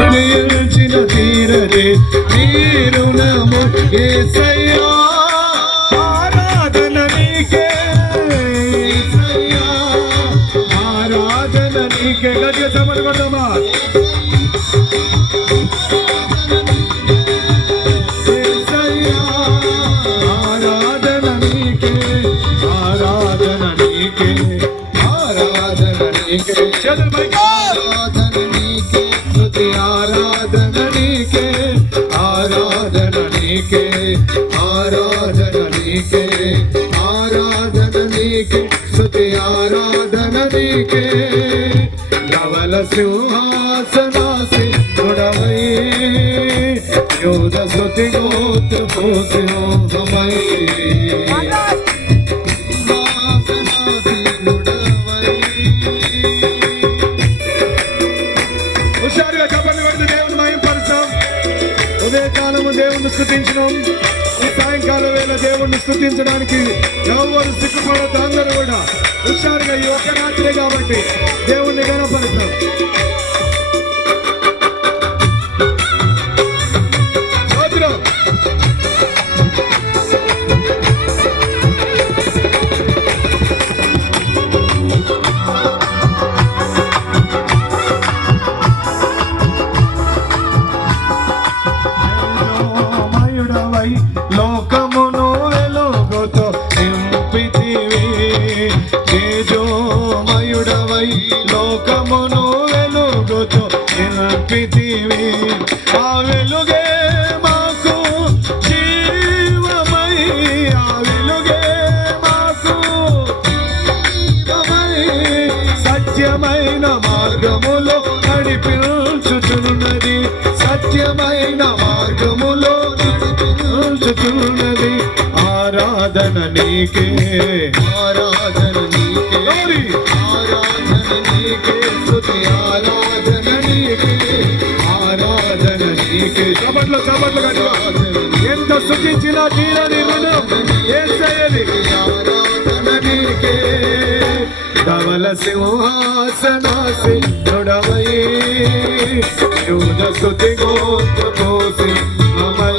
స్తుతించిన తీరదే తీరునము ఏసయ్యా. నీకే ఆరాధన నీకే స్తుతి ఆరాధన నీకే. నవల సింహాసనాసి గుణమై యోధ స్తుతి గోత్ర పోసిమై హుషారుగా చెప్పండి కొడుతూ దేవుని మహింపరచాం ఉదయకాలము స్థుతించడానికి ఎవరు సిగ్గుపడద్దు అందరూ కూడా హుషారుగా ఈ ఒక్క రాత్రే కాబట్టి దేవుణ్ణి గణపరచాం ఆ వెలుగే మాకు జీవమై ఆ వెలుగే మాకు జీవమై సత్యమైన మార్గములో నడిపించుచున్నది సత్యమైన మార్గములో నడిపించుచున్నది. ఆరాధన నీకే. ఆరాధన నీకే. ఆరాధన నీకే. స్తుతి ఆరాధన చప్పట్లు కట్టుకో ఎంత సుఖించినా తీరని రుణం ఏం చేయని? ధవల సింహాసనాసి నుడవై యూద గోత్ర పోసి అమై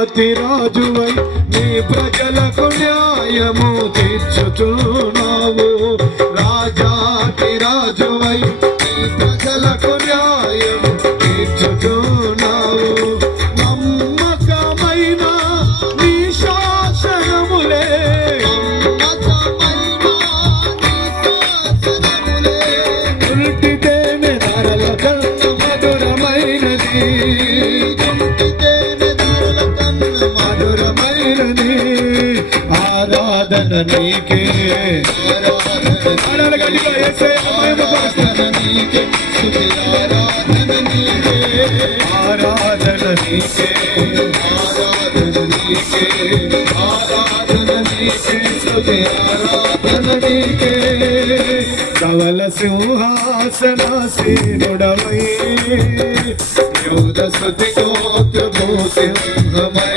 రాజాతి రాజువై నీ ప్రజలకు న్యాయము తీర్చుచున్నావు. రాజాతి రాజువై ఆరాధన నీకే. ఆరాధన గట్టిగా యేసయ్య మహిమ పరుస్తాను. ఆరాధన నీకే. ఆరాధన నీకే. ఆరాధన నీకే. స్తుతి ఆరాధన నీకే కవల సింహాసనాసీనుడవై యోధ స్తుతి గోత్రము సింహమై.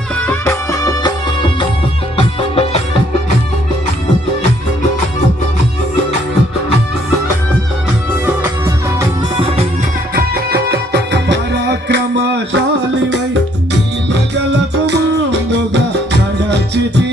chichi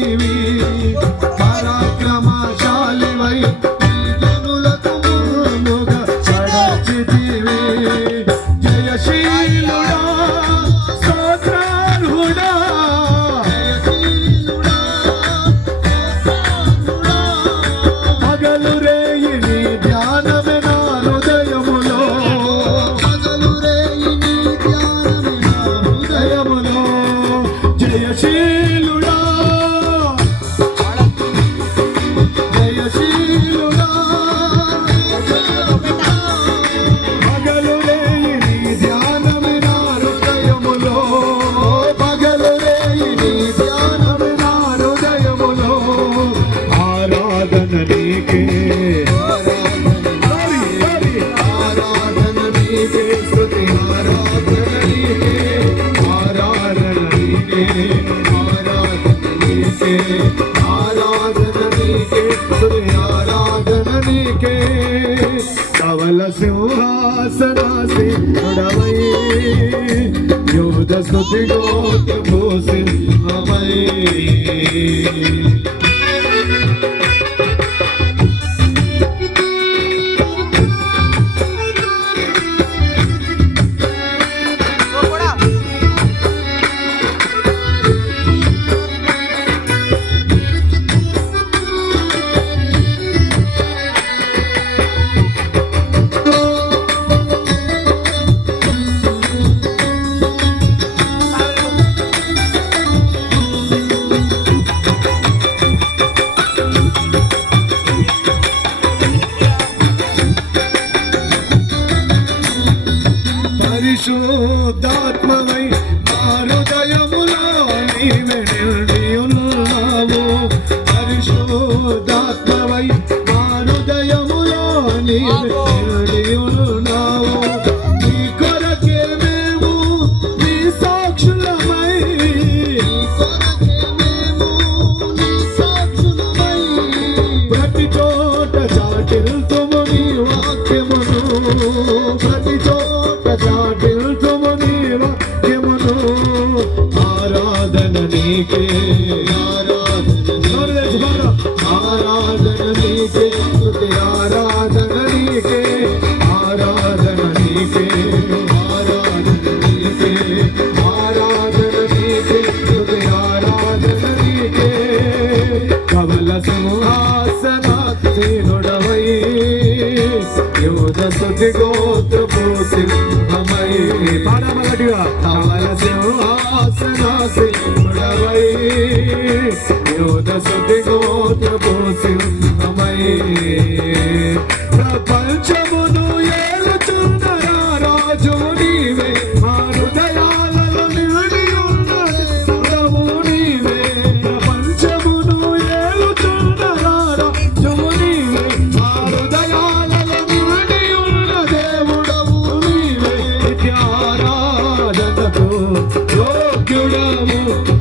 నీకే ఆరాధన నీకే ఆరాధన నీకే సుని ఆరాధన కవల సింహాసనాసి నుడవై యోధ సుతి గోత భూసి అమై నీకే. ఆరాధన నీకే తుది ఆరాధన నీకే ఆరాధన నీకే ఆరాధన నీకే ఆరాధన నీకే తుది ఆరాధన నీకే కమల సింహాసనాథి నుడవై యోధ సుతిగో so they go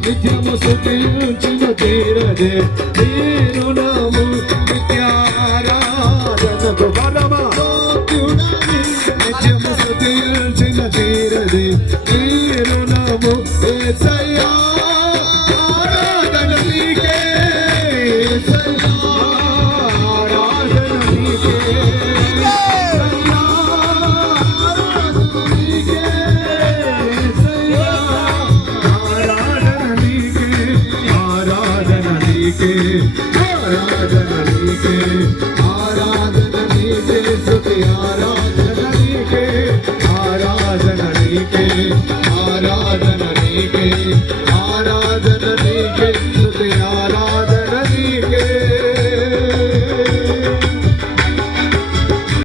నిత్యము సుఖించిన తీరదే తీరునాము आराधना के आराधना के